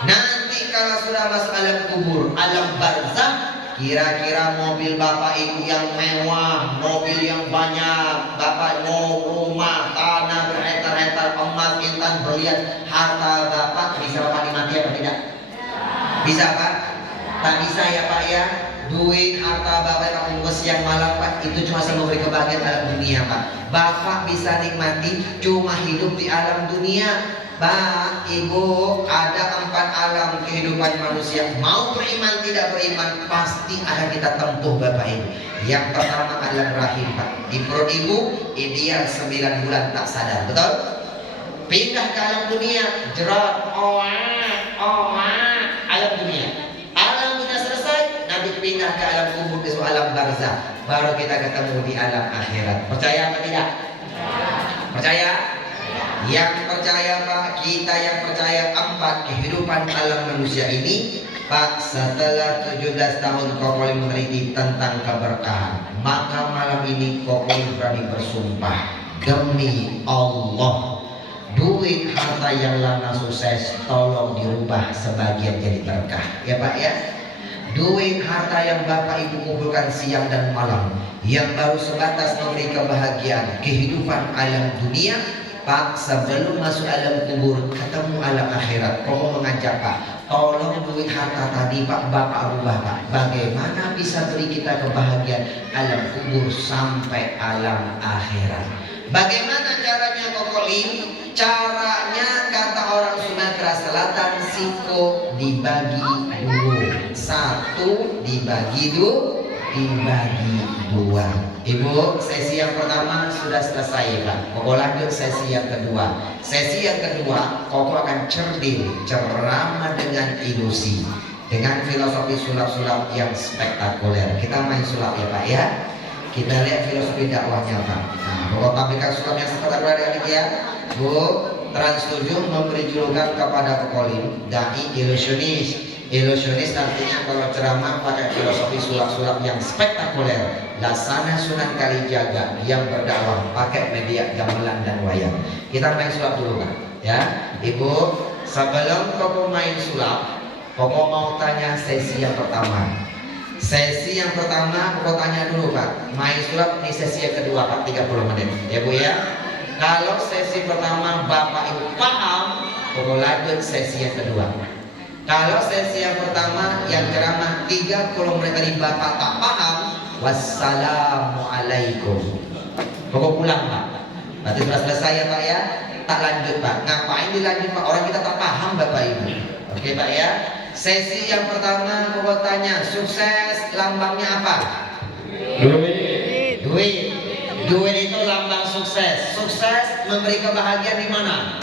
Nanti kalau sudah masuk alam kubur, alam barzah, kira-kira mobil bapak ibu yang mewah, mobil yang banyak, bapak mau rumah, tanah berhektar-hektar, emas, intan, berlian, harta bapak bisa bapak nikmati apa tidak? Bisa pak? Tak bisa ya pak ya. Duit, harta bapak yang siang malam pak, itu cuma memberi kebahagiaan alam dunia pak. Bapak bisa nikmati cuma hidup di alam dunia. Pak, ibu, ada 4 alam kehidupan manusia. Mau beriman tidak beriman, pasti akan kita tempuh bapak ibu. Yang pertama alam rahim pak. Di perut ibu, ideal 9 bulan tak sadar, betul? Pindah ke alam dunia, jerat, alam dunia. Alam dunia selesai, nanti pindah ke alam kubur, ke alam barzah. Baru kita ketemu di alam akhirat. Percaya apa tidak? Percaya? Yang percaya pak, kita yang percaya 4 kehidupan alam manusia ini pak. Setelah 17 tahun Kokoli meneliti tentang keberkahan, maka malam ini Kokoli berani bersumpah demi Allah, duit harta yang lama sukses tolong dirubah sebagian jadi berkah ya pak ya. Duit harta yang bapak ibu kumpulkan siang dan malam, yang baru sebatas memberi kebahagiaan kehidupan alam dunia pak, sebelum masuk alam kubur ketemu alam akhirat, kau mengajak pak, tolong duit harta tadi pak bapak rubah pak. Bagaimana bisa beri kita kebahagiaan alam kubur sampai alam akhirat? Bagaimana caranya Kokoli? Caranya kata orang Sumatera Selatan, siko dibagi 2, 1 dibagi 2. Ibu, sesi yang pertama sudah selesai pak. Koko lanjut sesi yang kedua. Sesi yang kedua, Koko akan ceramah dengan ilusi, dengan filosofi sulap-sulap yang spektakuler. Kita main sulap ya pak ya. Kita lihat filosofi dakwahnya pak. Nah, Koko tampilkan sulap yang spektakuler adik ya. Bu, Trans 7 memberi julukan kepada Kokoli dai ilusionis. Ilusionis artinya kalau ceramah pakai filosofi sulap-sulap yang spektakuler. Laksana Sunan Kalijaga yang berdakwah pakai media gamelan dan wayang. Kita main sulap dulu kan ya. Ibu, sebelum Koko main sulap, Koko mau tanya sesi yang pertama. Sesi yang pertama Koko tanya dulu pak. Main sulap ini sesi yang kedua pak, 30 menit ya bu ya. Kalau sesi pertama bapak ibu paham, Koko lanjut sesi yang kedua. Kalau sesi yang pertama yang ceramah 30 menit tadi bapak tak paham, wassalamualaikum. Koko pulang pak. Berarti sudah selesai ya pak ya. Tak lanjut pak. Ngapain dilanjut pak? Orang kita tak paham bapak ibu. Oke pak ya. Sesi yang pertama Koko tanya, sukses lambangnya apa? Duit. Duit itu lambang sukses. Sukses memberi kebahagiaan di mana?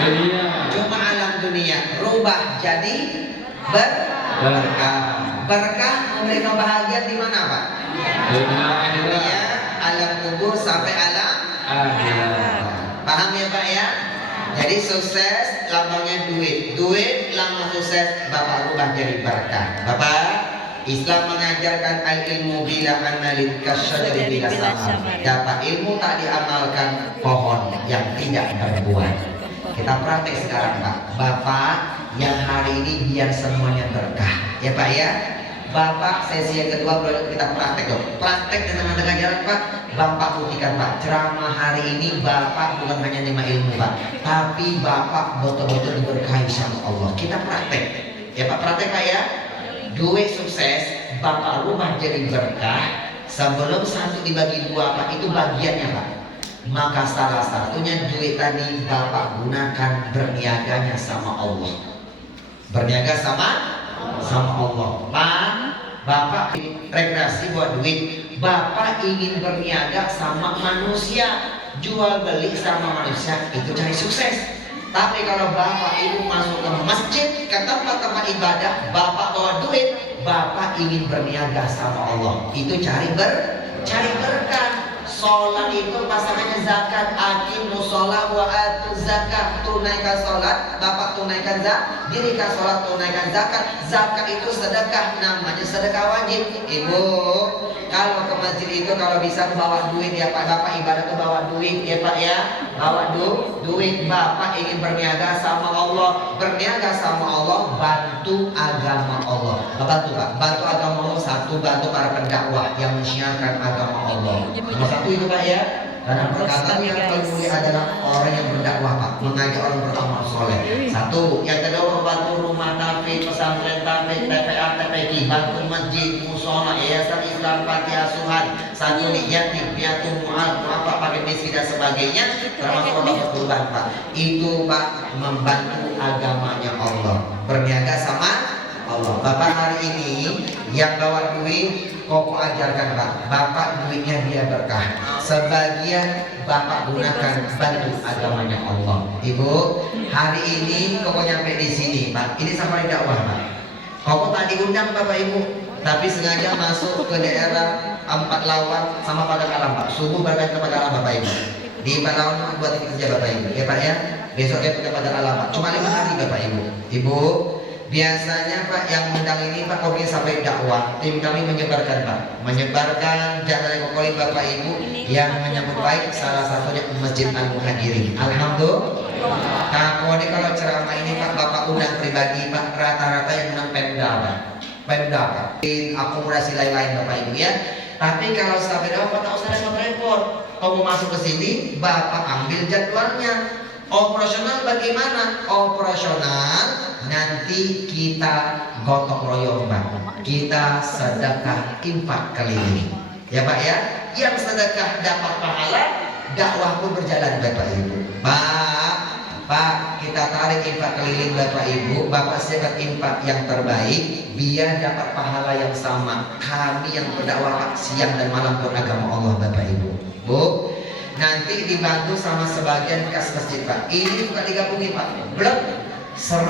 Dunia. Cuma alam dunia. Rubah jadi berkah. Berkah memberi kebahagiaan di mana pak? Dunia, alam kubur sampai alam akhirat. Paham ya pak ya? Jadi sukses lambangnya duit. Duit lambang sukses bapak rubah jadi berkah. Bapak, Islam mengajarkan al-ilmu bila amalin kasyajari bila sama. Dapat ilmu tak diamalkan pohon yang tidak berbuah. Kita praktek sekarang pak. Bapak yang hari ini biar semuanya berkah ya pak ya. Bapak sesi yang kedua kita praktek dong. Praktek dengan tengah jalan pak. Bapak buktikan pak, ceramah hari ini bapak bukan hanya nerima ilmu pak, tapi bapak betul-betul diberkahi sama Allah. Kita praktek ya pak, praktek pak ya. Duit sukses bapak rubah jadi berkah. Sebelum 1 dibagi 2 pak, itu bagiannya pak. Maka salah satunya duit tadi bapak gunakan berniaganya sama Allah. Berniaga sama Allah. Pak, bapak rekreasi buat duit. Bapak ingin berniaga sama manusia, jual beli sama manusia, itu cari sukses. Tapi kalau bapak ibu masuk ke masjid, ke tempat-tempat ibadah, bapak bawa duit, bapak ingin berniaga sama Allah, itu cari berkah. Sholat itu pasangannya zakat. Aqimu sholat wa atu zakat. Tunaikan sholat, bapak tunaikan zakat. Dirikan sholat, tunaikan zakat. Zakat itu sedekah, namanya sedekah wajib. Ibu, kalau ke masjid itu kalau bisa bawa duit ya pak. Bapak ibadah tuh bawa duit ya pak ya. Bawa duit. Bapak ingin berniaga sama Allah. Berniaga sama Allah, bantu agama Allah. Bantu Pak, bantu agama Allah. Satu, bantu para pendakwah yang menyiarkan agama Allah. Nomor satu itu Pak ya. Karena perkataan yang paling mulia adalah orang yang berdakwah Pak, mengajak orang beramal soleh. Satu, yang kedua membantu rumah tafid, pesantren tafid, TPA, TPQ, bantu masjid, musola, yayasan Islam, panti asuhan, satu yatim, piatu, mu'al, apa pakai misi dan sebagainya, termasuk orang berkurban Pak. Itu Pak membantu agamanya Allah, berniaga sama Allah. Bapak hari ini yang bawa duit, Koko ajarkan Pak, Bapak duitnya dia berkah. Sebagian Bapak gunakan bantu agamanya Allah. Ibu, hari ini Koko nyampe di sini Pak. Ini safari dakwah Pak. Koko tak diundang Bapak Ibu, tapi sengaja masuk ke daerah Empat Lawan sama Padang Alam Pak. Subuh berangkat ke Padang Alam Bapak Ibu. Di Empat Lawan buat kerja Bapak Ibu, ya Pak ya. Besoknya ke Padang Alam Pak. Cuma 5 hari Bapak Ibu. Ibu, biasanya Pak yang undang ini Pak Kopi sampai dakwah, tim kami menyebarkan Pak, menyebarkan jalan kokolin Bapak Ibu yang menyambut baik, salah satunya Masjid Al-Muhajirin. Alhamdulillah. Nah, kalau ceramah ini Pak Bapak undang pribadi Pak, rata-rata yang undang Pemda Pak, Pemda Pak, akomodasi lain-lain Bapak Ibu ya. Tapi kalau sampai dakwah Pak tak usah repot-repot. Kamu masuk ke sini, Bapak ambil jadwalnya. Operasional bagaimana? Operasional nanti kita gotong royong Pak, kita sedekah infak keliling ya Pak ya. Yang sedekah dapat pahala, dakwah pun berjalan Bapak Ibu. Pak kita tarik infak keliling Bapak Ibu, Bapak siapkan infak yang terbaik biar dapat pahala yang sama. Kami yang berdakwah Pak siang dan malam beragama Allah Bapak Ibu. Bu, nanti dibantu sama sebagian kas masjid Pak. Ini bukan digabungin Pak, belum sering